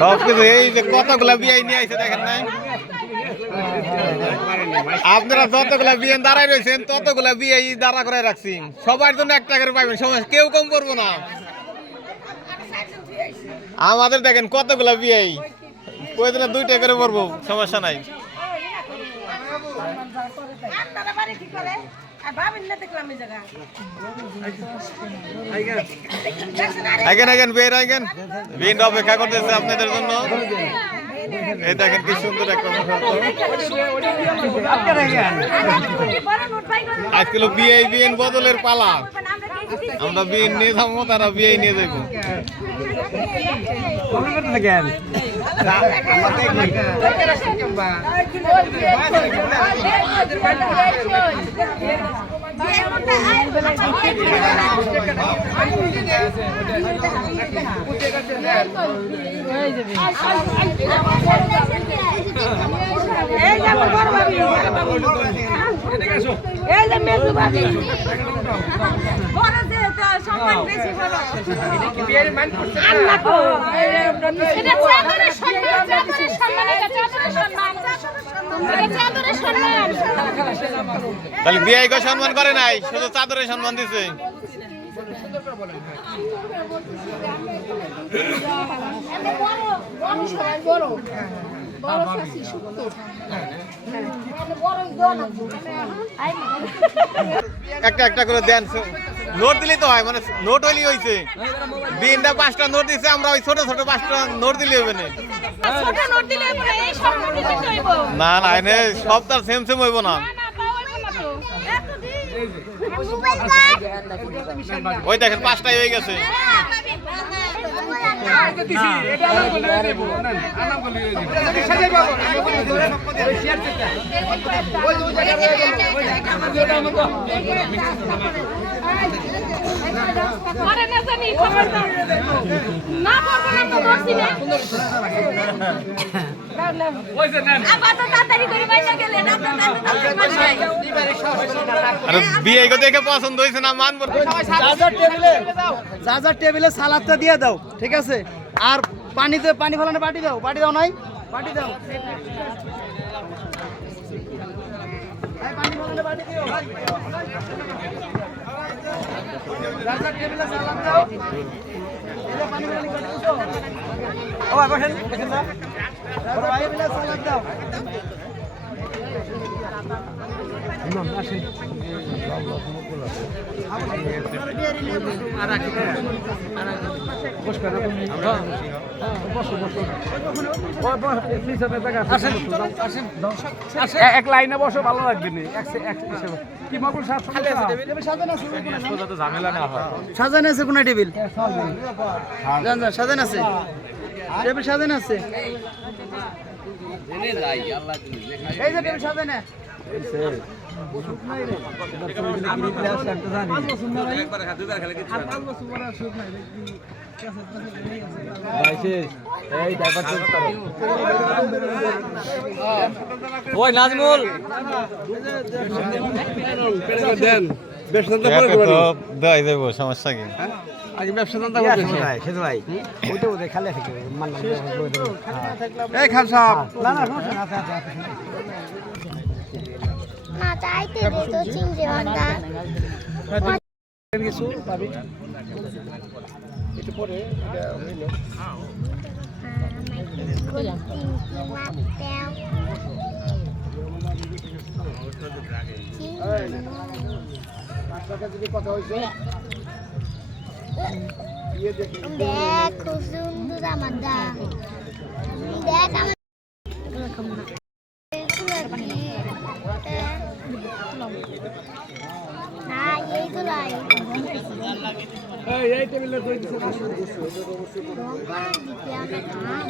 সব কিছু, এই যে কতগুলা বিয়ে দেখেন আপনারা যতগুলা বিয়ে দাঁড়াই রয়েছেন, ততগুলা বিয়ে দাঁড়া করে রাখছি। সবার জন্য একটা করে পাইবেন সময় কেউ কম করব না। আমাদের দেখেন কতগুলা বিয়ে প্রয়োজনে দুইটা করে পড়ব, সমস্যা নাই। আপনারা আইগেন বিয়ের করে আর ভাবেন না দেখলাম এই জায়গা আগেন আগেন বের আগেন বিন অপেক্ষা করতেছে আপনাদের জন্য এই দেখেন কি সুন্দর একটা আজকে বিয়ে বিএন বদলের পালা আমরা বিয়ে নিয়ে যাব তারা বিয়ে নিয়ে বড় ভাবি এই যে মেজু ভাবি বড় যে সম্মান বেশি হলো আল্লাহ গো এটা চাদরের সম্মান চাদরের সম্মান চাদরের সম্মান তাহলে কেউ সম্মান করে নাই শুধু চাদরে সম্মান দিছে। একটা একটা করে দেন নোট দিলেই তো হয় মানে নোট হইলেই হয়েছে বিনটা পাঁচটা নোট দিছে আমরা ওই ছোট ছোট পাঁচটা নোট দিলে হবে না। না না সব তার সেম সেম হইব না। ওই দেখেন পাঁচটাই হয়ে গেছে না আবার বিয়ে দেখে পছন্দ হয়েছে না মানবো যা যা টেবিলে যা যা টেবিলে সালাদটা দিয়ে দাও ঠিক আছে? আর পানিতে পানি ফেলানো বাটি দাও বাটি দাও নাই? বাটি দাও। ও বসেন বসেন এক লাইনে বসো ভালো লাগবে না। এক- এক হিসেবে। কি মাগুর সাজানো আছে সাজানো আছে কোন টেবিল? জান জান সাজানো আছে। টেবিল সাজানো আছে? এই যে টেবিল সাজানো ওই নাজমুল। দেন ব্যবসা সমস্যা কি? আগে ব্যবসা দান্দা করতেছে এই খান সাহেব না চাইতে দে তো চিনতে পারতা কিছু পাবি দেখ খুব সুন্দর আমার দা দেখ আমার না এইগুলাই এই টেবিলে আমরা খাই